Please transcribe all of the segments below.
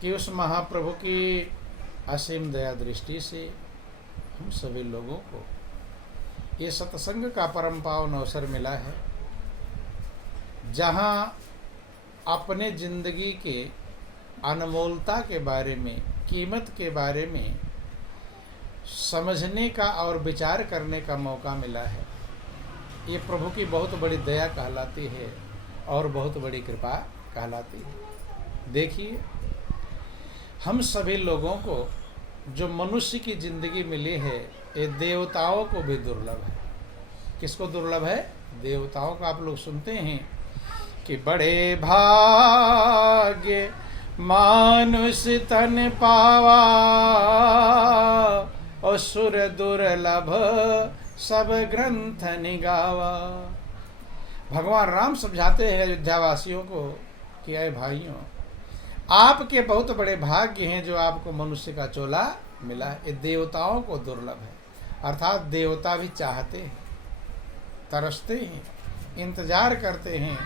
कि उस महाप्रभु की असीम दया दृष्टि से हम सभी लोगों को ये सत्संग का परम पावन अवसर मिला है, जहाँ अपने जिंदगी के अनमोलता के बारे में, कीमत के बारे में समझने का और विचार करने का मौका मिला है। ये प्रभु की बहुत बड़ी दया कहलाती है और बहुत बड़ी कृपा कहलाती है। देखिए, हम सभी लोगों को जो मनुष्य की जिंदगी मिली है, ये देवताओं को भी दुर्लभ है। किसको दुर्लभ है? देवताओं का। आप लोग सुनते हैं कि बड़े भाग्य मानुष तन पावा और सुर दुर्लभ सब ग्रंथ निगावा। भगवान राम समझाते हैं अयोध्यावासियों को कि अय भाइयों, आपके बहुत बड़े भाग्य हैं जो आपको मनुष्य का चोला मिला है। ये देवताओं को दुर्लभ है। अर्थात देवता भी चाहते हैं, तरसते हैं, इंतजार करते हैं,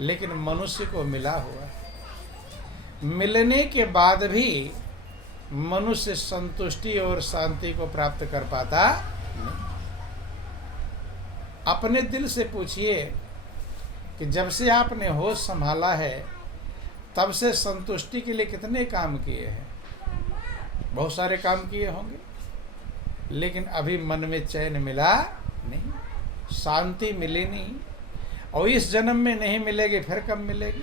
लेकिन मनुष्य को मिला हुआ है। मिलने के बाद भी मनुष्य संतुष्टि और शांति को प्राप्त कर पाता नहीं। अपने दिल से पूछिए कि जब से आपने होश संभाला है तब से संतुष्टि के लिए कितने काम किए हैं? बहुत सारे काम किए होंगे, लेकिन अभी मन में चैन मिला नहीं, शांति मिली नहीं, और इस जन्म में नहीं मिलेगी, फिर कब मिलेगी?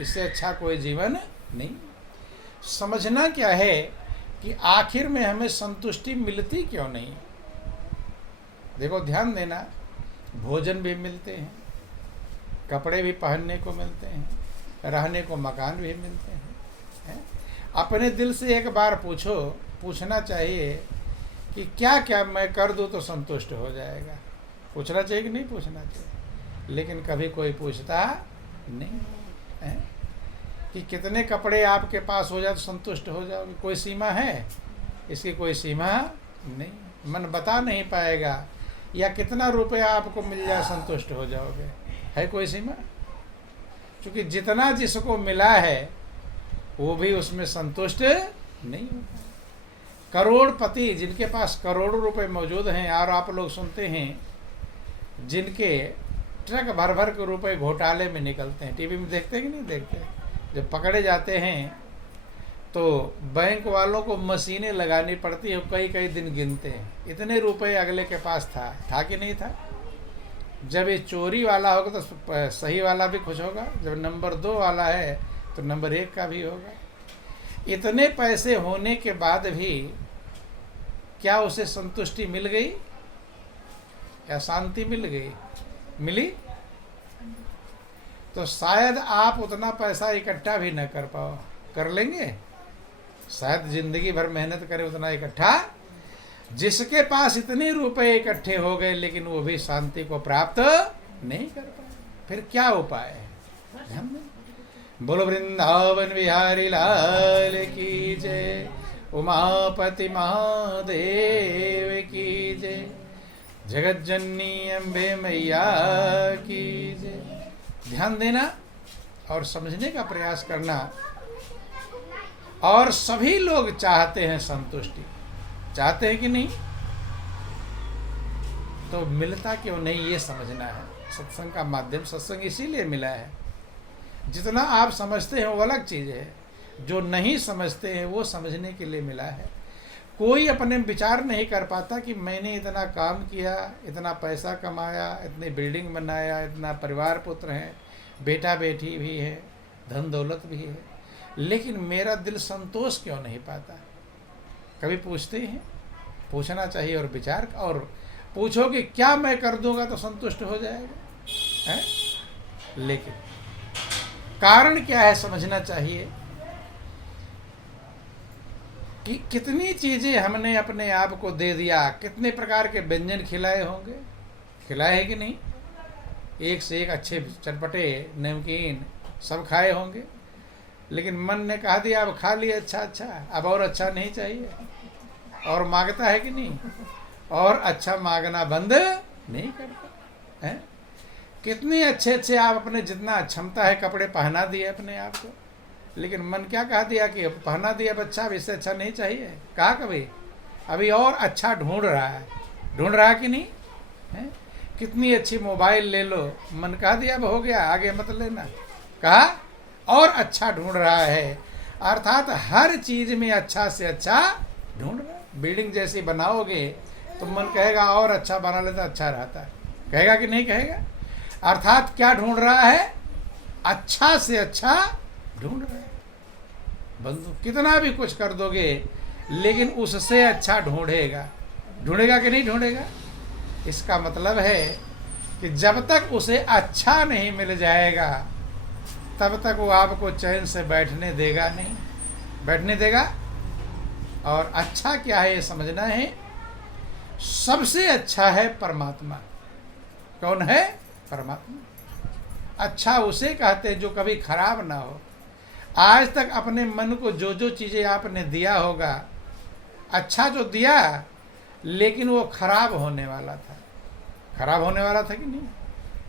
इससे अच्छा कोई जीवन नहीं। समझना क्या है कि आखिर में हमें संतुष्टि मिलती क्यों नहीं? देखो, ध्यान देना, भोजन भी मिलते हैं, कपड़े भी पहनने को मिलते हैं, रहने को मकान भी मिलते हैं। अपने दिल से एक बार पूछना चाहिए कि क्या क्या मैं कर दूं तो संतुष्ट हो जाएगा। पूछना चाहिए कि नहीं पूछना चाहिए? लेकिन कभी कोई पूछता नहीं है कि कितने कपड़े आपके पास हो जाए तो संतुष्ट हो जाओगे। कोई सीमा है? इसकी कोई सीमा नहीं। मन बता नहीं पाएगा। या कितना रुपया आपको मिल जाए संतुष्ट हो जाओगे? है कोई सीमा? क्योंकि जितना जिसको मिला है वो भी उसमें संतुष्ट नहीं होता। करोड़पति जिनके पास करोड़ों रुपए मौजूद हैं, और आप लोग सुनते हैं जिनके ट्रक भर भर के रुपए घोटाले में निकलते हैं, टीवी में देखते हैं कि नहीं देखते? जब पकड़े जाते हैं तो बैंक वालों को मशीनें लगानी पड़ती है, कई कई दिन गिनते हैं इतने रुपए अगले के पास था कि नहीं था। जब ये चोरी वाला होगा तो सही वाला भी खुश होगा, जब नंबर 2 वाला है तो नंबर 1 का भी होगा। इतने पैसे होने के बाद भी क्या उसे संतुष्टि मिल गई या शांति मिल गई? मिली? तो शायद आप उतना पैसा इकट्ठा भी न कर पाओ। कर लेंगे? शायद जिंदगी भर मेहनत करे उतना इकट्ठा। जिसके पास इतने रुपए इकट्ठे हो गए लेकिन वो भी शांति को प्राप्त नहीं कर पाए, फिर क्या उपाय है? ध्यान दें। बोलो वृंदावन बिहारी लाल की जय, उमापति महादेव की जय, जगत जननी अम्बे मैया की जय। ध्यान देना और समझने का प्रयास करना। और सभी लोग चाहते हैं संतुष्टि, चाहते हैं कि नहीं? तो मिलता क्यों नहीं, ये समझना है। सत्संग का माध्यम, सत्संग इसीलिए मिला है। जितना आप समझते हैं वो अलग चीज़ है, जो नहीं समझते हैं वो समझने के लिए मिला है। कोई अपने विचार नहीं कर पाता कि मैंने इतना काम किया, इतना पैसा कमाया, इतनी बिल्डिंग बनाया, इतना परिवार पुत्र हैं, बेटा बेटी भी है, धन दौलत भी है, लेकिन मेरा दिल संतोष क्यों नहीं पाता? कभी पूछते हैं? पूछना चाहिए और विचार। और पूछो कि क्या मैं कर दूंगा तो संतुष्ट हो जाएगा है? लेकिन कारण क्या है समझना चाहिए कि कितनी चीजें हमने अपने आप को दे दिया, कितने प्रकार के व्यंजन खिलाए होंगे, खिलाए हैं कि नहीं? एक से एक अच्छे चटपटे नमकीन सब खाए होंगे, लेकिन मन ने कहा दिया अब खा लिया, अच्छा अब और अच्छा नहीं चाहिए, और मांगता है कि नहीं? और अच्छा मांगना बंद नहीं करता है। कितने अच्छे अच्छे आप अपने जितना क्षमता है कपड़े पहना दिए अपने आप को, लेकिन मन क्या कह दिया कि पहना दिया बच्चा, अब इससे अच्छा नहीं चाहिए। कहा कभी अभी और अच्छा ढूंढ रहा है, ढूंढ रहा कि नहीं है? कितनी अच्छी मोबाइल ले लो, मन कह दिया अब हो गया, आगे मत लेना। कहा और अच्छा ढूंढ रहा है, अर्थात हर चीज में अच्छा से अच्छा ढूंढ रहा है। बिल्डिंग जैसी बनाओगे तो मन कहेगा और अच्छा बना लेता अच्छा रहता है, कहेगा कि नहीं कहेगा? अर्थात क्या ढूंढ रहा है? अच्छा से अच्छा ढूंढ रहा है। बंधु कितना भी कुछ कर दोगे लेकिन उससे अच्छा ढूंढेगा, ढूंढेगा कि नहीं ढूंढेगा? इसका मतलब है कि जब तक उसे अच्छा नहीं मिल जाएगा तब तक वो आपको चैन से बैठने देगा नहीं, बैठने देगा। और अच्छा क्या है ये समझना है। सबसे अच्छा है परमात्मा। कौन है? परमात्मा। अच्छा उसे कहते हैं जो कभी खराब ना हो। आज तक अपने मन को जो जो चीज़ें आपने दिया होगा, अच्छा जो दिया लेकिन वो खराब होने वाला था, खराब होने वाला था कि नहीं?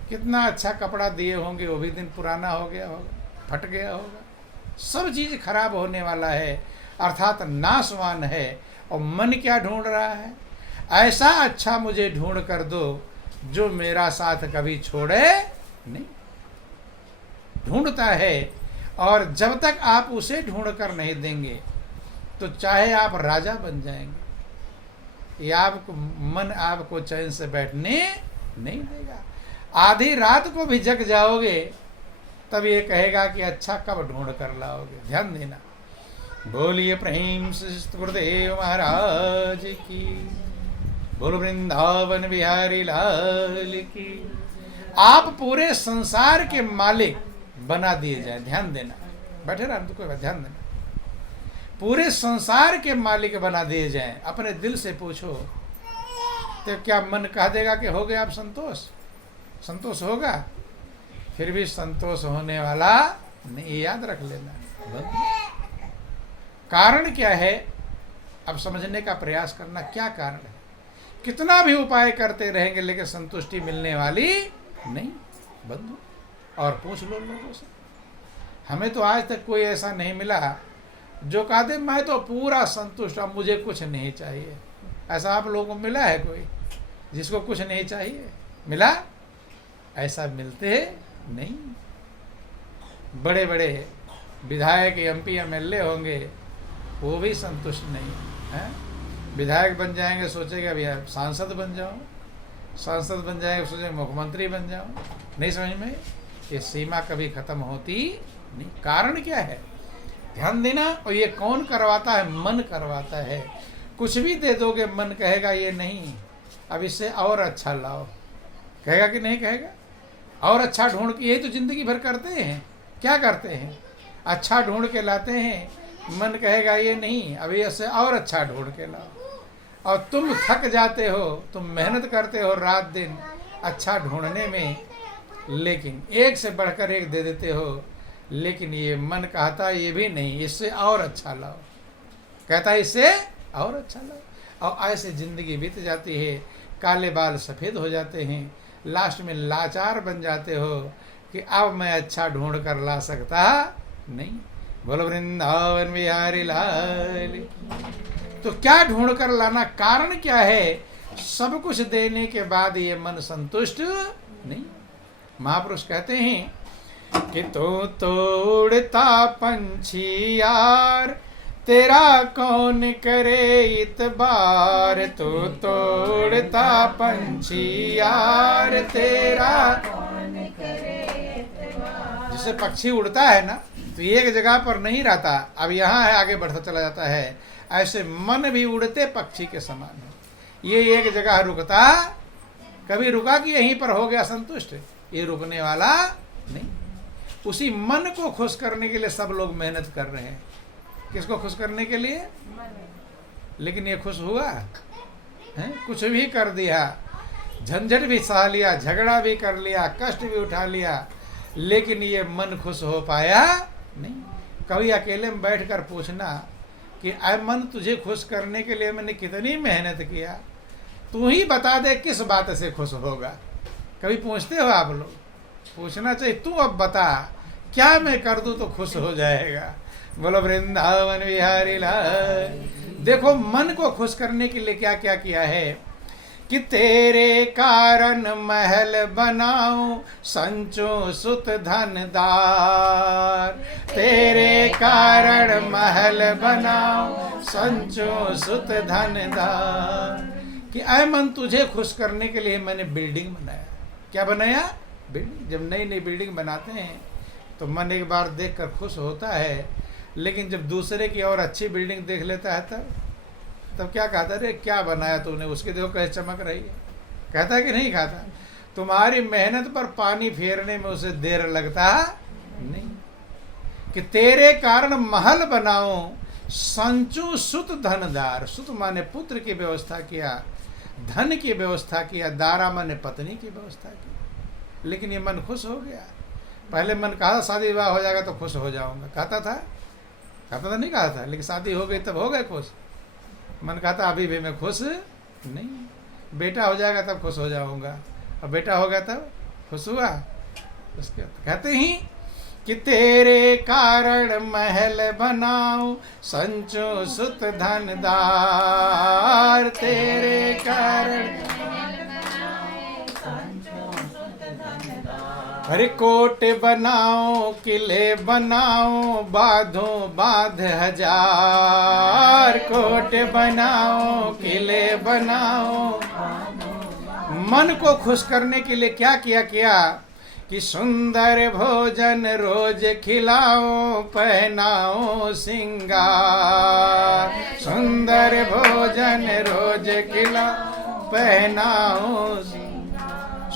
कितना अच्छा कपड़ा दिए होंगे, वो भी दिन पुराना हो गया होगा, फट गया होगा। सब चीज़ खराब होने वाला है, अर्थात नाशवान है। और मन क्या ढूंढ रहा है? ऐसा अच्छा मुझे ढूंढ कर दो जो मेरा साथ कभी छोड़े नहीं। ढूंढता है, और जब तक आप उसे ढूंढ कर नहीं देंगे तो चाहे आप राजा बन जाएंगे, या आपको मन आपको चैन से बैठने नहीं देगा। आधी रात को भी जग जाओगे तब ये कहेगा कि अच्छा कब ढूंढ कर लाओगे। ध्यान देना। बोलिए प्रेम से गुरुदेव महाराज की, बोलो वृंदावन बिहारी लाल की। आप पूरे संसार के मालिक बना दिए जाए। ध्यान देना, बैठे रहा तो कोई बात, ध्यान देना। पूरे संसार के मालिक बना दिए जाए। अपने दिल से पूछो तो क्या मन कह देगा कि हो गया आप संतोष? संतोष होगा? फिर भी संतोष होने वाला नहीं, याद रख लेना। कारण क्या है? अब समझने का प्रयास करना, क्या कारण है? कितना भी उपाय करते रहेंगे लेकिन संतुष्टि मिलने वाली नहीं बंधु। और पूछ लो लोगों से। हमें तो आज तक कोई ऐसा नहीं मिला जो कहते मैं तो पूरा संतुष्ट हूँ, मुझे कुछ नहीं चाहिए। ऐसा आप लोगों को मिला है कोई जिसको कुछ नहीं चाहिए? मिला? ऐसा मिलते नहीं। बड़े बड़े विधायक, एमपी, एमएलए होंगे, वो भी संतुष्ट नहीं है। विधायक बन जाएंगे सोचेगा भैया सांसद बन जाऊं, सांसद बन जाएंगे सोचेंगे मुख्यमंत्री बन जाऊं। नहीं समझ में? ये सीमा कभी खत्म होती नहीं। कारण क्या है? ध्यान देना। और ये कौन करवाता है? मन करवाता है। कुछ भी दे दोगे मन कहेगा ये नहीं, अब इससे और अच्छा लाओ। कहेगा कि नहीं कहेगा? और अच्छा ढूंढ के, यही तो जिंदगी भर करते हैं। क्या करते हैं? अच्छा ढूंढ के लाते हैं, मन कहेगा ये नहीं, अब इससे और अच्छा ढूंढ के लाओ। और तुम थक जाते हो, तुम मेहनत करते हो रात दिन अच्छा ढूंढने में, लेकिन एक से बढ़कर एक दे देते हो। लेकिन ये मन कहता ये भी नहीं, इससे और अच्छा लाओ। कहता है इससे और अच्छा लाओ। और ऐसे जिंदगी बीत जाती है, काले बाल सफ़ेद हो जाते हैं, लास्ट में लाचार बन जाते हो कि अब मैं अच्छा ढूंढ कर ला सकता नहीं। बोलो वृंदावन बिहारी लाल। तो क्या ढूंढ कर लाना? कारण क्या है? सब कुछ देने के बाद ये मन संतुष्ट नहीं। महापुरुष कहते हैं कि तू तो उड़ता पंछी यार, तेरा कौन करे इतबार। तू तो उड़ता पंछी यार, तेरा कौन करे इतबार। जैसे पक्षी उड़ता है ना, तो एक जगह पर नहीं रहता, अब यहाँ है आगे बढ़ता चला जाता है। ऐसे मन भी उड़ते पक्षी के समान है। ये एक जगह रुकता, कभी रुका कि यहीं पर हो गया संतुष्ट, ये रुकने वाला नहीं। उसी मन को खुश करने के लिए सब लोग मेहनत कर रहे हैं। किसको खुश करने के लिए? लेकिन ये खुश हुआ है? कुछ भी कर दिया, झंझट भी सह लिया, झगड़ा भी कर लिया, कष्ट भी उठा लिया, लेकिन ये मन खुश हो पाया नहीं। कभी अकेले में बैठकर पूछना कि ऐ मन, तुझे खुश करने के लिए मैंने कितनी मेहनत किया, तू ही बता दे किस बात से खुश होगा। कभी पूछते हो आप लोग? पूछना चाहिए, तू अब बता क्या मैं कर दूं तो खुश हो जाएगा। बोलो वृंदावन बिहारी लाल। देखो मन को खुश करने के लिए क्या क्या किया है कि तेरे कारण महल बनाऊं संचो सुत धनदार। तेरे कारण महल बनाऊं संचो सुत धनदार। कि ऐ मन तुझे खुश करने के लिए मैंने बिल्डिंग बनाया। क्या बनाया? बिल्डिंग। जब नई नई बिल्डिंग बनाते हैं तो मन एक बार देखकर खुश होता है, लेकिन जब दूसरे की और अच्छी बिल्डिंग देख लेता है तब क्या कहता? अरे क्या बनाया तूने, उसके देखो कैसे चमक रही है। कहता है कि नहीं कहता? तुम्हारी मेहनत पर पानी फेरने में उसे देर लगता नहीं। कि तेरे कारण महल बनाओ संचु सुत धनदार। सुत माने पुत्र की व्यवस्था किया, धन की व्यवस्था किया, दारा माने पत्नी की व्यवस्था की। लेकिन ये मन खुश हो गया। पहले मन कहा शादी विवाह हो जाएगा तो खुश हो जाऊंगा, कहता था नहीं कहा था, लेकिन शादी हो गई तब हो गए खुश। मन कहता अभी भी मैं खुश नहीं, बेटा हो जाएगा तब खुश हो जाऊंगा, अब बेटा हो गया तब खुश हुआ। उसके कहते ही कि तेरे कारण महल बनाऊं संचो सुत धनदार। तेरे कारण हरे कोट बनाओ किले बनाओ बांधो बांध हजार। कोट बनाओ किले बनाओ। मन को खुश करने के लिए क्या किया कि सुंदर भोजन रोज खिलाओ पहनाओ सिंगार। सुंदर भोजन रोज खिलाओ पहनाओ।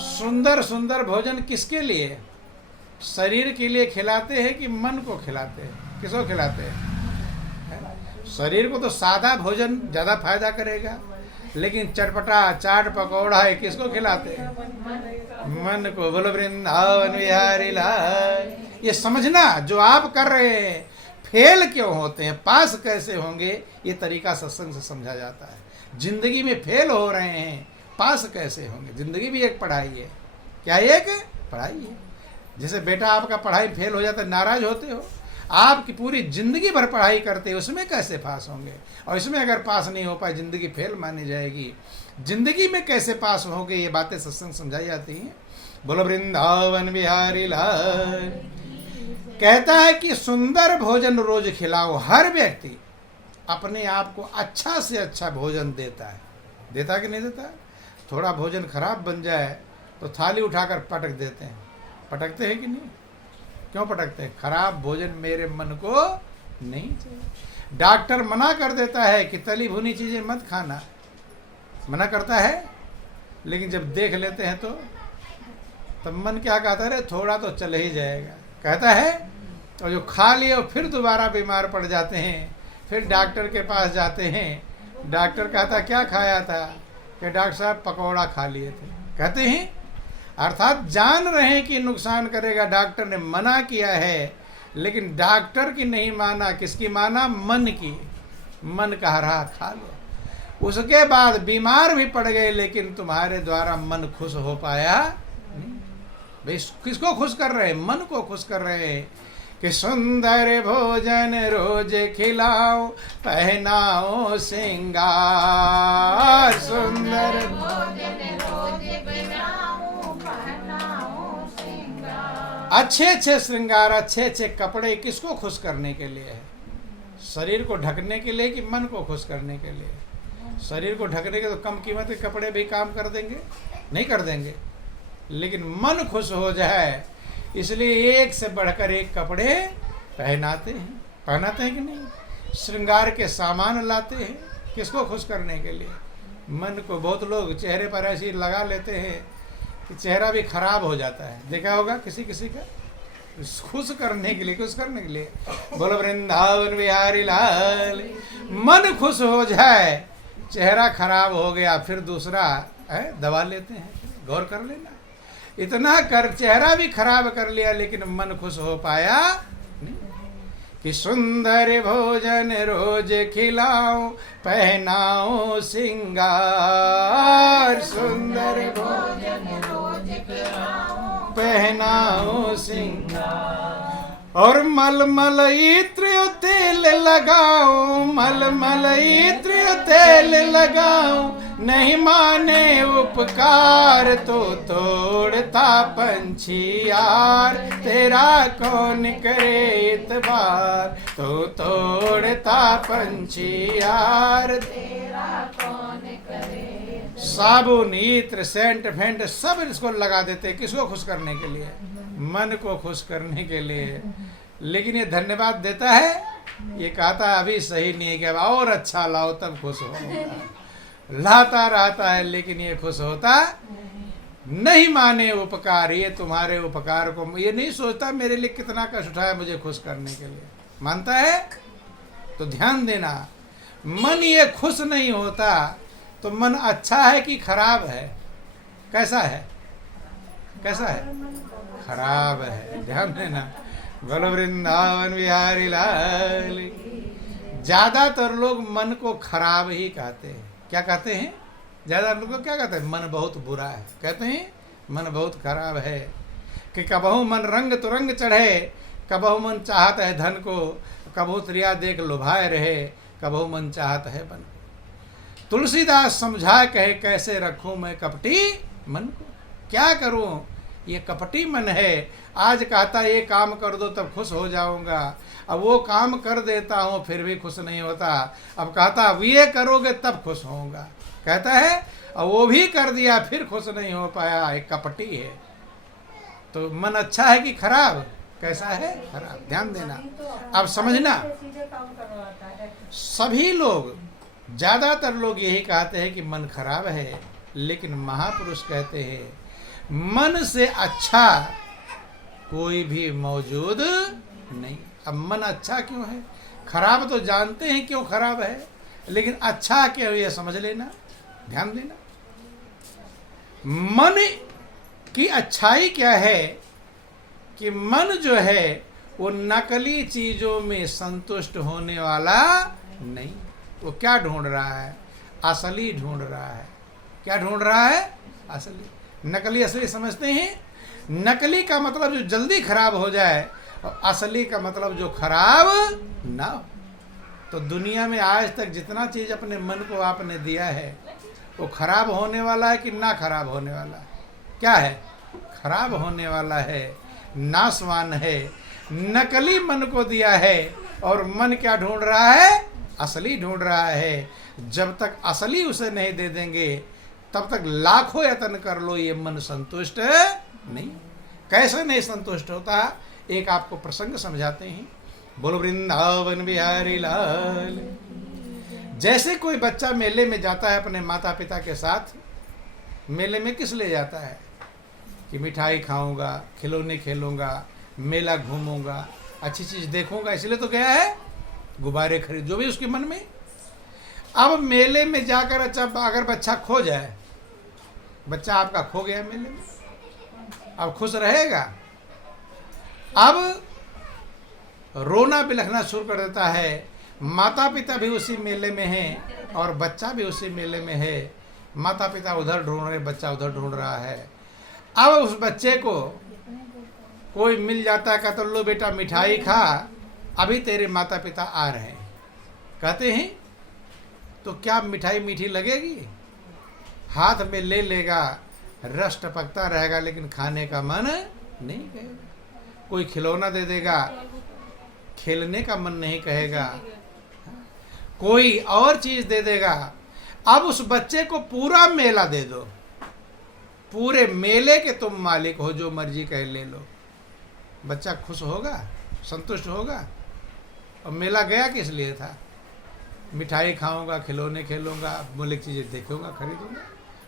सुंदर सुंदर भोजन किसके लिए? शरीर के लिए खिलाते हैं कि मन को खिलाते हैं? किसको खिलाते हैं? शरीर को तो सादा भोजन ज़्यादा फायदा करेगा, लेकिन चटपटा चाट पकौड़ा है किसको खिलाते हैं? मन को। बोलो वृंदावन बिहारी लाल। ये समझना जो आप कर रहे हैं फेल क्यों होते हैं, पास कैसे होंगे, ये तरीका सत्संग से समझा जाता है। जिंदगी में फेल हो रहे हैं, पास कैसे होंगे? जिंदगी भी एक पढ़ाई है। क्या एक पढ़ाई है? जैसे बेटा आपका पढ़ाई फेल हो जाता है नाराज होते हो, आपकी पूरी जिंदगी भर पढ़ाई करते हो, उसमें कैसे पास होंगे? और इसमें अगर पास नहीं हो पाए जिंदगी फेल मानी जाएगी। जिंदगी में कैसे पास होंगे, ये बातें सत्संग समझाई जाती हैं। बोलो वृंदावन बिहारी लाल। कहता है कि सुंदर भोजन रोज खिलाओ। हर व्यक्ति अपने आप को अच्छा से अच्छा भोजन देता है। देता कि नहीं देता? थोड़ा भोजन खराब बन जाए तो थाली उठाकर पटक देते हैं। पटकते हैं कि नहीं? क्यों पटकते हैं? खराब भोजन मेरे मन को नहीं चाहिए। डॉक्टर मना कर देता है कि तली भुनी चीज़ें मत खाना, मना करता है, लेकिन जब देख लेते हैं तो तब मन क्या कहता है? थोड़ा तो चल ही जाएगा, कहता है। और जो खा लिए और फिर दोबारा बीमार पड़ जाते हैं, फिर डॉक्टर के पास जाते हैं। डॉक्टर कहता क्या खाया था? कि डॉक्टर साहब पकौड़ा खा लिए थे। कहते हैं अर्थात जान रहे हैं कि नुकसान करेगा, डॉक्टर ने मना किया है, लेकिन डॉक्टर की नहीं माना, किसकी माना? मन की। मन कह रहा खा लो। उसके बाद बीमार भी पड़ गए, लेकिन तुम्हारे द्वारा मन खुश हो पाया नहीं। भाई किसको खुश कर रहे हैं? मन को खुश कर रहे हैं। कि सुंदर भोजन रोज खिलाओ पहनाओ सिंगार। सुंदर भोजन रोज बनाओ पहनाओ सिंगार। अच्छे अच्छे श्रृंगार, अच्छे अच्छे कपड़े किसको खुश करने के लिए है? शरीर को ढकने के लिए कि मन को खुश करने के लिए? शरीर को ढकने के तो कम कीमत के कपड़े भी काम कर देंगे? नहीं कर देंगे। लेकिन मन खुश हो जाए इसलिए एक से बढ़कर एक कपड़े पहनाते हैं कि नहीं? श्रृंगार के सामान लाते हैं किसको खुश करने के लिए? मन को। बहुत लोग चेहरे पर ऐसी लगा लेते हैं कि चेहरा भी खराब हो जाता है। देखा होगा किसी का? खुश करने के लिए, खुश करने के लिए। बोलो वृंदावन बिहारी लाल। मन खुश हो जाए, चेहरा खराब हो गया, फिर दूसरा दवा लेते हैं। गौर कर लेना, इतना कर चेहरा भी खराब कर लिया, लेकिन मन खुश हो पाया नहीं। कि सुंदर भोजन रोज खिलाओ पहनाओ सिंगार। सुंदर भोजन रोज खिलाओ पहनाओ सिंगार। और मलमल इत्र तेल लगाओ, मलमल इत्र तेल लगाओ, नहीं माने उपकार तो तोड़ता पंछी यार, तेरा कौन करे इतबार, तो तोड़ता पंछी यार, तेरा कौन करे। साबुन इत्र सेंट फेंट सब इसको लगा देते, किसको खुश करने के लिए? मन को खुश करने के लिए। लेकिन ये धन्यवाद देता है, ये कहता अभी सही नहीं है कि अब और अच्छा लाओ तब खुश होगा। लाता रहता है लेकिन ये खुश होता नहीं। माने उपकार, ये तुम्हारे उपकार को ये नहीं सोचता मेरे लिए कितना कष्ट उठाया मुझे खुश करने के लिए। मानता है तो ध्यान देना, मन ये खुश नहीं होता तो मन अच्छा है कि खराब है? कैसा है? कैसा है? खराब है। ध्यान देना। बोलो वृंदावन बिहारी लाल। ज्यादातर लोग मन को खराब ही कहते हैं। क्या कहते हैं? ज्यादा लोग क्या कहते हैं? मन बहुत बुरा है। कहते हैं मन बहुत खराब है कि कबहू मन रंग तुरंग चढ़े, कबहू मन चाहत है धन को, कबहू त्रिया देख लुभाए रहे, कबहू मन चाहत है बन। तुलसीदास समझा कहे कैसे रखूं मैं कपटी मन को, क्या करूं ये कपटी मन है। आज कहता ये काम कर दो तब खुश हो जाऊंगा, अब वो काम कर देता हूँ फिर भी खुश नहीं होता। अब कहता अब ये करोगे तब खुश होऊंगा, कहता है और वो भी कर दिया फिर खुश नहीं हो पाया। एक कपटी है। तो मन अच्छा है कि खराब? कैसा है? खराब। ध्यान देना। अब समझना, सभी लोग ज्यादातर लोग यही कहते हैं कि मन खराब है, लेकिन महापुरुष कहते हैं मन से अच्छा कोई भी मौजूद नहीं। अब मन अच्छा क्यों है? खराब तो जानते हैं क्यों खराब है, लेकिन अच्छा क्यों ये समझ लेना, ध्यान देना। मन की अच्छाई क्या है कि मन जो है वो नकली चीजों में संतुष्ट होने वाला नहीं। वो क्या ढूंढ रहा है? असली ढूंढ रहा है। क्या ढूंढ रहा है? असली। नकली असली समझते हैं? नकली का मतलब जो जल्दी खराब हो जाए, और असली का मतलब जो खराब ना हो। तो दुनिया में आज तक जितना चीज अपने मन को आपने दिया है वो खराब होने वाला है कि ना खराब होने वाला? क्या है? खराब होने वाला है, नाशवान है। नकली मन को दिया है और मन क्या ढूंढ रहा है? असली ढूंढ रहा है। जब तक असली उसे नहीं दे देंगे तब तक लाखों यत्न कर लो ये मन संतुष्ट नहीं। कैसे नहीं संतुष्ट होता? एक आपको प्रसंग समझाते हैं। बोलो वृंदावन बिहारी लाल। जैसे कोई बच्चा मेले में जाता है अपने माता पिता के साथ, मेले में किस लिए जाता है? कि मिठाई खाऊंगा, खिलौने खेलूंगा, मेला घूमूंगा, अच्छी चीज देखूंगा, इसलिए तो गया है। गुब्बारे खरीद, जो भी उसके मन में। अब मेले में जाकर अच्छा अगर बच्चा खो जाए, बच्चा आपका खो गया मेले में, अब खुश रहेगा? अब रोना बिलखना शुरू कर देता है। माता पिता भी उसी मेले में हैं और बच्चा भी उसी मेले में है। माता पिता उधर ढूंढ रहे, बच्चा उधर ढूंढ रहा है। अब उस बच्चे को कोई मिल जाता है, कहता लो बेटा मिठाई खा, अभी तेरे माता पिता आ रहे हैं। कहते हैं तो क्या मिठाई मीठी लगेगी? हाथ में ले लेगा, रस टपकता रहेगा, लेकिन खाने का मन नहीं कहेगा। कोई खिलौना दे देगा, खेलने का मन नहीं कहेगा। कोई और चीज दे देगा। अब उस बच्चे को पूरा मेला दे दो, पूरे मेले के तुम मालिक हो, जो मर्जी कहे ले लो। बच्चा खुश होगा? संतुष्ट होगा? और मेला गया किस लिए था? मिठाई खाऊंगा, खिलौने खेलूंगा, मौलिक चीजें देखूंगा, खरीदूंगा।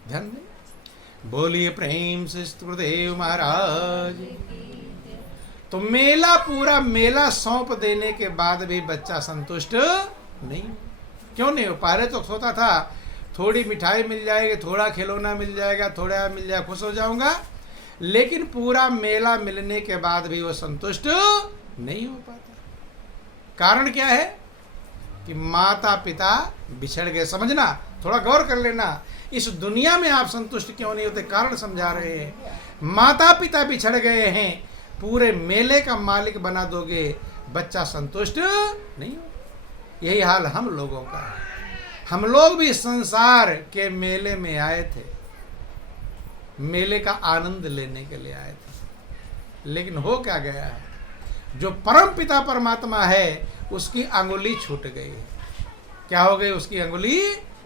ध्यान दें। बोलिए प्रेम से गुरुदेव महाराज। तो मेला पूरा मेला सौंप देने के बाद भी बच्चा संतुष्ट नहीं। क्यों नहीं हो? पहले तो सोचता था थोड़ी मिठाई मिल जाएगी, थोड़ा खिलौना मिल जाएगा, थोड़ा मिल जाएगा, खुश हो जाऊंगा। लेकिन पूरा मेला मिलने के बाद भी वो संतुष्ट नहीं हो पाता। कारण क्या है? कि माता पिता बिछड़ गए। समझना, थोड़ा गौर कर लेना। इस दुनिया में आप संतुष्ट क्यों नहीं होते? कारण समझा रहे हैं। माता पिता बिछड़ गए हैं पूरे मेले का मालिक बना दोगे, बच्चा संतुष्ट नहीं हो। यही हाल हम लोगों का है। हम लोग भी संसार के मेले में आए थे, मेले का आनंद लेने के लिए आए थे, लेकिन हो क्या गया है, जो परम पिता परमात्मा है उसकी अंगुली छूट गई है। क्या हो गई? उसकी अंगुली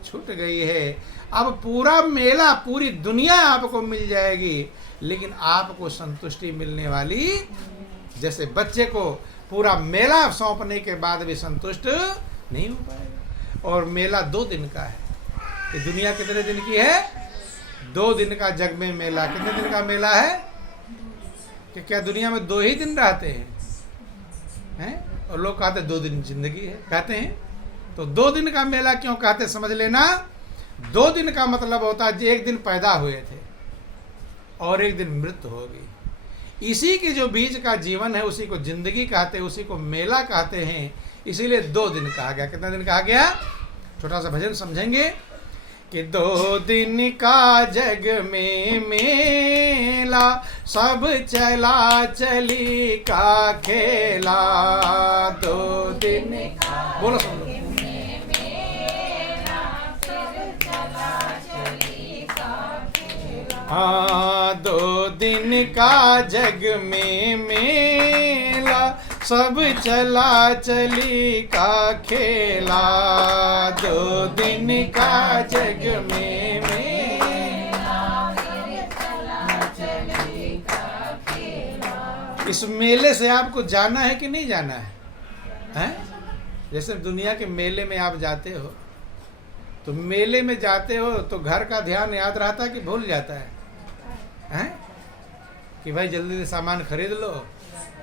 छूट गई है। अब पूरा मेला, पूरी दुनिया आपको मिल जाएगी, लेकिन आपको संतुष्टि मिलने वाली, जैसे बच्चे को पूरा मेला सौंपने के बाद भी संतुष्ट नहीं हो पाएगा। और मेला 2 दिन का है। ये दुनिया कितने दिन की है? 2 दिन का जग में मेला। कितने दिन का मेला है? कि क्या दुनिया में 2 ही दिन रहते हैं? और लोग कहते 2 दिन जिंदगी है, कहते हैं। तो 2 दिन का मेला क्यों कहते, समझ लेना। 2 दिन का मतलब होता है 1 दिन पैदा हुए थे और 1 दिन मृत्यु होगी। इसी के जो बीच का जीवन है उसी को जिंदगी कहते हैं, उसी को मेला कहते हैं। इसीलिए 2 दिन कहा गया। कितना दिन कहा गया? छोटा सा भजन समझेंगे कि 2 दिन का जग में मेला, सब चला चली का खेला। 2 दिन बोलो सुन लो। हाँ, 2 दिन का जग में मेला, सब चला चली का खेला। 2 दिन का जग में मेला, चला चली का खेला। इस मेले से आपको जाना है कि नहीं जाना है? हैं? जैसे दुनिया के मेले में आप जाते हो, तो मेले में जाते हो तो घर का ध्यान याद रहता है कि भूल जाता है? हैं? कि भाई जल्दी से सामान खरीद लो,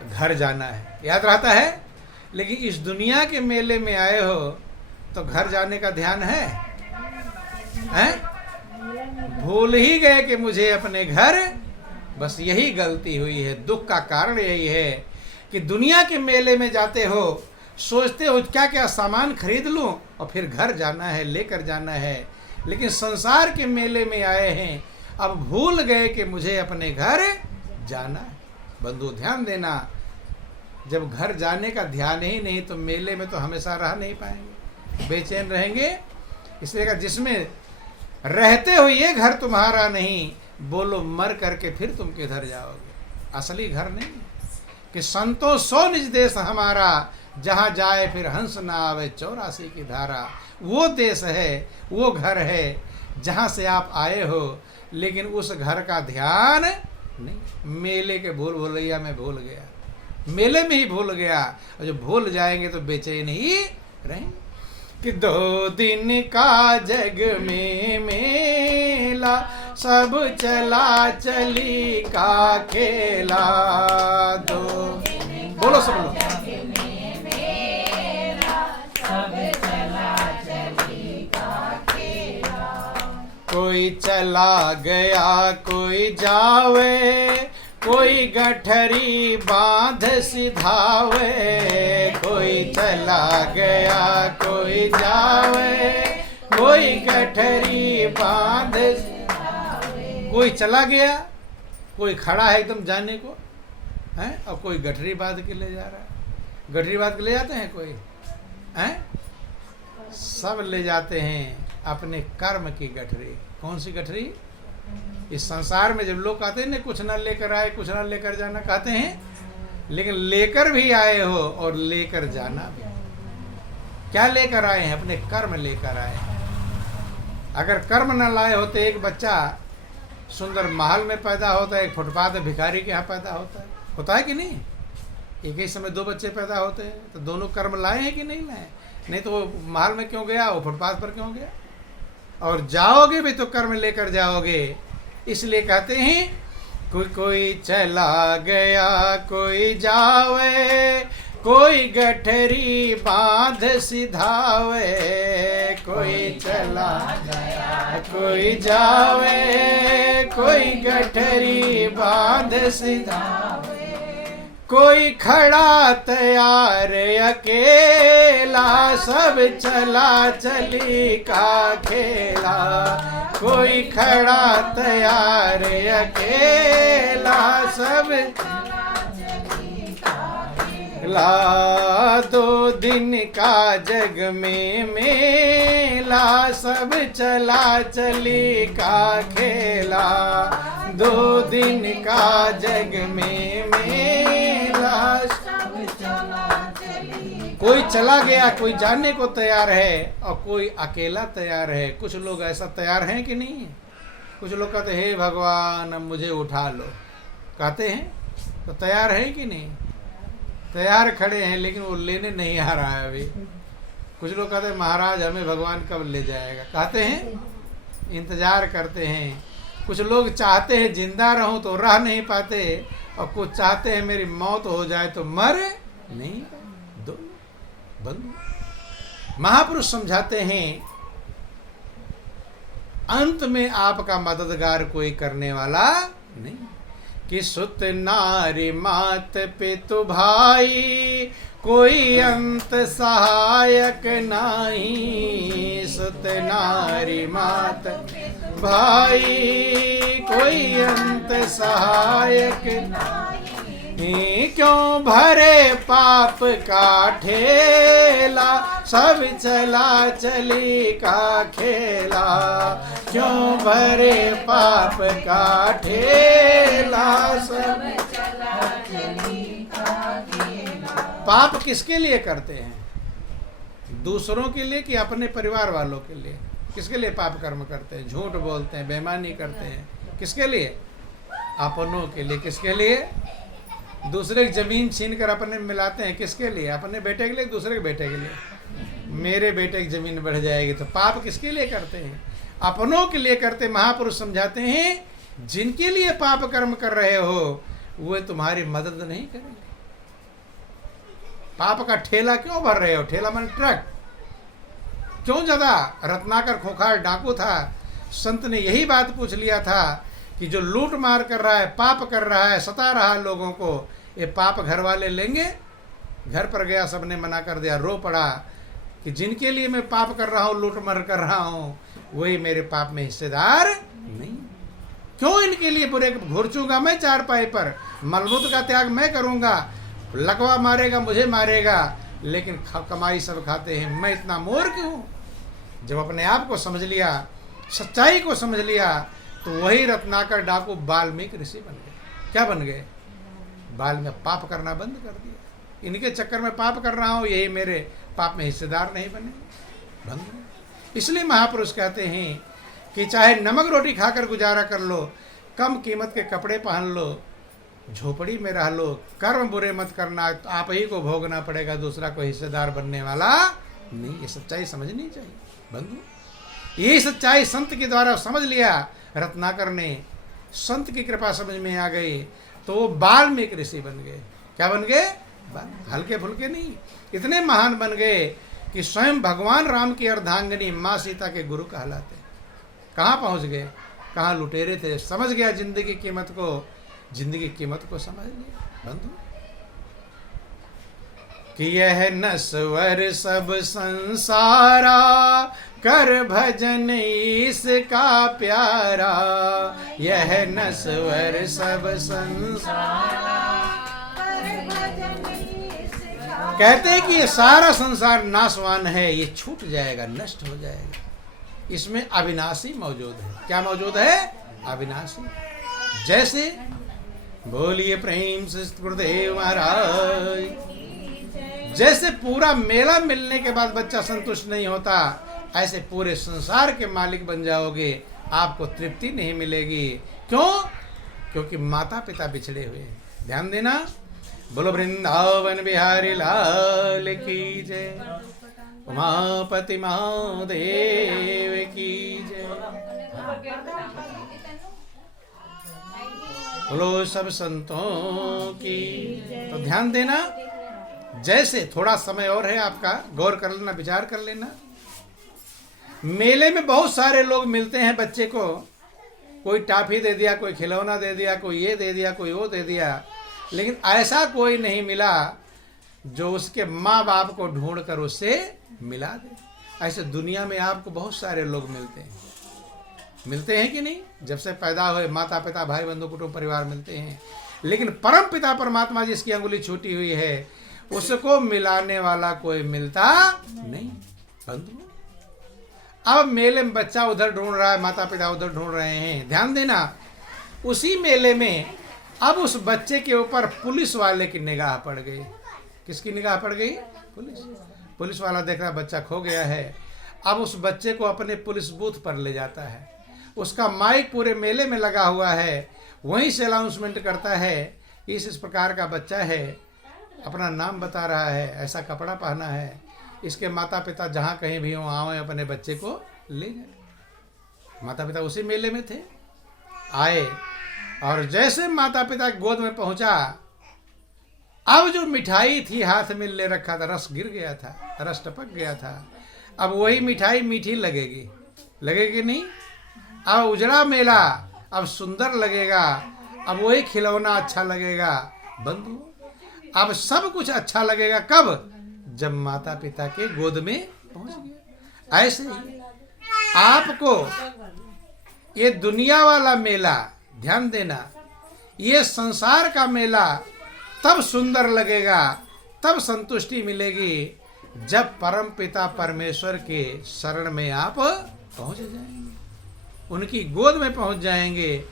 घर जाना है, याद रहता है। लेकिन इस दुनिया के मेले में आए हो तो घर जाने का ध्यान है? हैं? भूल ही गए कि मुझे अपने घर। बस यही गलती हुई है। दुख का कारण यही है कि दुनिया के मेले में जाते हो, सोचते हो क्या क्या सामान खरीद लूं और फिर घर जाना है, लेकर जाना है। लेकिन संसार के मेले में आए हैं, अब भूल गए कि मुझे अपने घर जाना है। बंधु ध्यान देना, जब घर जाने का ध्यान ही नहीं तो मेले में तो हमेशा रह नहीं पाएंगे, बेचैन रहेंगे। इसलिए का जिसमें रहते हो ये घर तुम्हारा नहीं, बोलो मर करके फिर तुम किधर जाओगे। असली घर नहीं कि संतो सो निज देश हमारा, जहाँ जाए फिर हंस ना आवे 84 की धारा। वो देश है, वो घर है जहाँ से आप आए हो, लेकिन उस घर का ध्यान नहीं। मेले के भूल भुलैया में भूल गया, मेले में ही भूल गया। और जब भूल जाएंगे तो बेचैन ही रहेंगे। कि 2 दिन का जग में मेला, सब चला चली का खेला। 2 बोलो सब लोग। कोई चला गया कोई जावे, कोई गठरी बांध सिधावे। कोई चला गया कोई जावे, कोई गठरी बांध सिधावे। कोई चला गया, कोई खड़ा है एकदम जाने को, हैं? और कोई गठरी बांध के ले जा रहा है। गठरी बांध के ले जाते हैं कोई, हैं? सब ले जाते हैं अपने कर्म की गठरी। कौन सी गठरी? इस संसार में जब लोग कहते हैं ना कुछ ना लेकर आए, कुछ ना लेकर जाना कहते हैं, लेकिन लेकर भी आए हो और लेकर जाना भी। क्या लेकर आए हैं? अपने कर्म लेकर आए। अगर कर्म न लाए होते, एक बच्चा सुंदर महल में पैदा होता है, एक फुटपाथ भिखारी के यहाँ पैदा होता है कि नहीं? एक ही समय 2 बच्चे पैदा होते हैं, तो दोनों कर्म लाए हैं कि नहीं लाए? नहीं तो वो महल में क्यों गया, वो फुटपाथ पर क्यों गया? और जाओगे भी तो कर्म लेकर जाओगे। इसलिए कहते हैं कोई कोई चला गया कोई जावे, कोई गठरी बांध सिधावे। कोई चला गया कोई जावे, कोई गठरी बांध सिधावे। कोई खड़ा तैयार अकेला, सब चला चली का खेला। कोई खड़ा तैयार अकेला, सब ला 2 दिन का जग में मेला, सब चला चली का खेला। 2 दिन का जग में मेला, सब चला चली। कोई चला गया, कोई जाने को तैयार है और कोई अकेला तैयार है। कुछ लोग ऐसा तैयार हैं कि नहीं? कुछ लोग कहते हे भगवान अब मुझे उठा लो, कहते हैं तो तैयार है कि नहीं? तैयार खड़े हैं लेकिन वो लेने नहीं आ रहा है अभी। कुछ लोग कहते हैं महाराज हमें भगवान कब ले जाएगा, कहते हैं, इंतजार करते हैं। कुछ लोग चाहते हैं जिंदा रहूं तो रह नहीं पाते, और कुछ चाहते हैं मेरी मौत हो जाए तो मर नहीं। दो बंधु महापुरुष समझाते हैं अंत में आपका मददगार कोई करने वाला नहीं। कि सुत नारी मात पितु भाई, कोई अंत सहायक नहीं। सुत नारी मात भाई, कोई अंत सहायक नहीं। क्यों भरे पाप का ठेला, सब चला चली का खेला। क्यों भरे पाप का ठेला, सब चला चली का खेला। पाप किसके लिए करते हैं? दूसरों के लिए कि अपने परिवार वालों के लिए? किसके लिए पाप कर्म करते हैं? झूठ बोलते हैं, बेईमानी करते हैं, किसके लिए? अपनों के लिए। किसके लिए? दूसरे की जमीन छीन कर अपने में मिलाते हैं, किसके लिए? अपने बेटे के लिए, दूसरे के बेटे के लिए। मेरे बेटे की जमीन बढ़ जाएगी। तो पाप किसके लिए करते हैं? अपनों के लिए करते। महापुरुष समझाते हैं जिनके लिए पाप कर्म कर रहे हो वे तुम्हारी मदद नहीं करेंगे। पाप का ठेला क्यों भर रहे हो? ठेला मन ट्रक क्यों? ज्यादा रत्नाकर खोखार डाकू था, संत ने यही बात पूछ लिया था कि जो लूट मार कर रहा है, पाप कर रहा है, सता रहा है लोगों को, ये पाप घर वाले लेंगे? घर पर गया, सबने मना कर दिया, रो पड़ा कि जिनके लिए मैं पाप कर रहा हूँ, लूट मार कर रहा हूँ, वही मेरे पाप में हिस्सेदार नहीं। क्यों इनके लिए बुरे घुरचूंगा मैं चारपाई पर, मलमूत्र का त्याग मैं करूंगा, लकवा मारेगा मुझे मारेगा, लेकिन कमाई सब खाते हैं। मैं इतना मूर्ख हूँ? जब अपने आप को समझ लिया, सच्चाई को समझ लिया, तो वही रत्नाकर डाकू वाल्मीकि ऋषि बन गए। क्या बन गए? वाल्मीकि। पाप करना बंद कर दिया। इनके चक्कर में पाप कर रहा हूँ, यही मेरे पाप में हिस्सेदार नहीं बने, बन गए। इसलिए महापुरुष कहते हैं कि चाहे नमक रोटी खाकर गुजारा कर लो, कम कीमत के कपड़े पहन लो, झोपड़ी में रह लो, कर्म बुरे मत करना, तो आप ही को भोगना पड़ेगा, दूसरा कोई हिस्सेदार बनने वाला नहीं। ये सच्चाई समझनी चाहिए बंधु। ये सच्चाई संत के द्वारा समझ लिया रत्नाकर ने, संत की कृपा समझ में आ गई, तो वो वाल्मीकि ऋषि बन गए। क्या बन गए? हल्के फुल्के नहीं, इतने महान बन गए कि स्वयं भगवान राम की अर्धांगिनी माँ सीता के गुरु कहलाते। कहाँ पहुँच गए? कहाँ लुटेरे थे, समझ गया जिंदगी की कीमत को, जिंदगी की कीमत को समझ लिया बंधु। कि यह नश्वर सब संसारा, कर भजन इसका प्यारा। यह नश्वर सब संसारा, कर भजन इसका। कहते हैं कि ये सारा संसार नाशवान है, ये छूट जाएगा, नष्ट हो जाएगा। इसमें अविनाशी मौजूद है। क्या मौजूद है? अविनाशी। जैसे बोलिए प्रेम से गुरुदेव महाराज। जैसे पूरा मेला मिलने के बाद बच्चा संतुष्ट नहीं होता, ऐसे पूरे संसार के मालिक बन जाओगे, आपको तृप्ति नहीं मिलेगी। क्यों? क्योंकि माता पिता बिछड़े हुए हैं। ध्यान देना। बोलो वृंदावन बिहारी लाल की जय, उमापति महादेव की जय। बोलो सब संतों की। तो ध्यान देना। जैसे थोड़ा समय और है आपका, गौर कर लेना, विचार कर लेना। मेले में बहुत सारे लोग मिलते हैं बच्चे को, कोई टॉफी दे दिया, कोई खिलौना दे दिया, कोई ये दे दिया, कोई वो दे दिया, लेकिन ऐसा कोई नहीं मिला जो उसके माँ बाप को ढूंढ कर उससे मिला दे। ऐसे दुनिया में आपको बहुत सारे लोग मिलते हैं कि नहीं? जब से पैदा हुए माता पिता भाई बंधु कुटुंब परिवार मिलते हैं, लेकिन परम पिता परमात्मा जिसकी अंगुली छूटी हुई है, उसको मिलाने वाला कोई मिलता नहीं। बंधु, अब मेले में बच्चा उधर ढूंढ रहा है, माता पिता उधर ढूंढ रहे हैं, ध्यान देना। उसी मेले में अब उस बच्चे के ऊपर पुलिस वाले की निगाह पड़ गई। किसकी निगाह पड़ गई? पुलिस वाला देख रहा बच्चा खो गया है। अब उस बच्चे को अपने पुलिस बूथ पर ले जाता है। उसका माइक पूरे मेले में लगा हुआ है, वहीं से अनाउंसमेंट करता है कि इस प्रकार का बच्चा है, अपना नाम बता रहा है, ऐसा कपड़ा पहना है, इसके माता पिता जहाँ कहीं भी हों आए अपने बच्चे को ले जाए। माता पिता उसी मेले में थे, आए और जैसे माता पिता की गोद में पहुंचा, अब जो मिठाई थी हाथ में ले रखा था, रस गिर गया था, रस टपक गया था। अब वही मिठाई मीठी लगेगी, लगेगी नहीं? अब उजड़ा मेला अब सुंदर लगेगा, अब वही खिलौना अच्छा लगेगा। बंधु, अब सब कुछ अच्छा लगेगा कब? जब माता पिता के गोद में पहुंच गया। ऐसे ही आपको ये दुनिया वाला मेला, ध्यान देना, ये संसार का मेला तब सुंदर लगेगा, तब संतुष्टि मिलेगी, जब परम पिता परमेश्वर के शरण में आप पहुंच जाएंगे, उनकी गोद में पहुंच जाएंगे।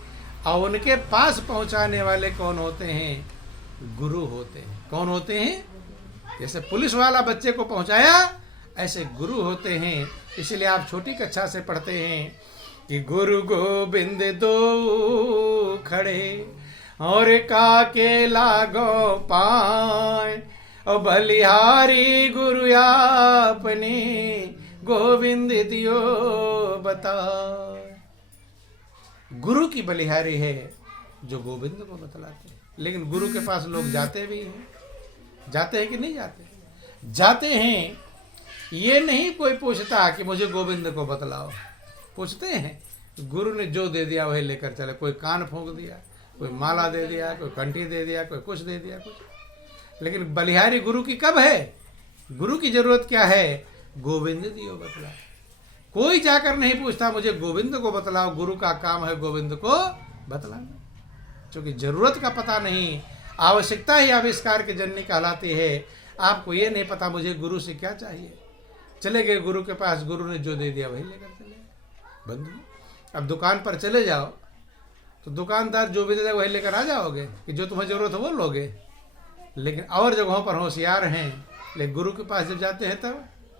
और उनके पास पहुंचाने वाले कौन होते हैं? गुरु होते हैं। कौन होते हैं? जैसे पुलिस वाला बच्चे को पहुंचाया, ऐसे गुरु होते हैं। इसलिए आप छोटी कक्षा से पढ़ते हैं कि गुरु गोविंद दो खड़े और काके लागो पाए, और बलिहारी गुरु आपने गोविंद दियो बताए। गुरु की बलिहारी है जो गोविंद को बतलाते हैं। लेकिन गुरु के पास लोग जाते भी हैं, जाते हैं कि नहीं जाते? जाते हैं। ये नहीं कोई पूछता कि मुझे गोविंद को बतलाओ, पूछते हैं। गुरु ने जो दे दिया वही लेकर चले। कोई कान फूंक दिया, कोई माला दे दिया, कोई कंठी दे दिया, कोई कुछ दे दिया, कुछ। लेकिन बलिहारी गुरु की कब है? गुरु की जरूरत क्या है? गोविंद दियो बतलाओ। कोई जाकर नहीं पूछता मुझे गोविंद को बतलाओ। गुरु का काम है गोविंद को बतलाना, क्योंकि जरूरत का पता नहीं, आवश्यकता ही आविष्कार की जननी कहलाती है। आपको ये नहीं पता मुझे गुरु से क्या चाहिए, चले गए गुरु के पास, गुरु ने जो दे दिया वही लेकर चले। बंधु, अब दुकान पर चले जाओ तो दुकानदार जो भी दे दे वही लेकर आ जाओगे कि जो तुम्हें जरूरत है वो लोगे। लेकिन और जगहों पर होशियार हैं, लेकिन गुरु के पास जब जाते हैं तब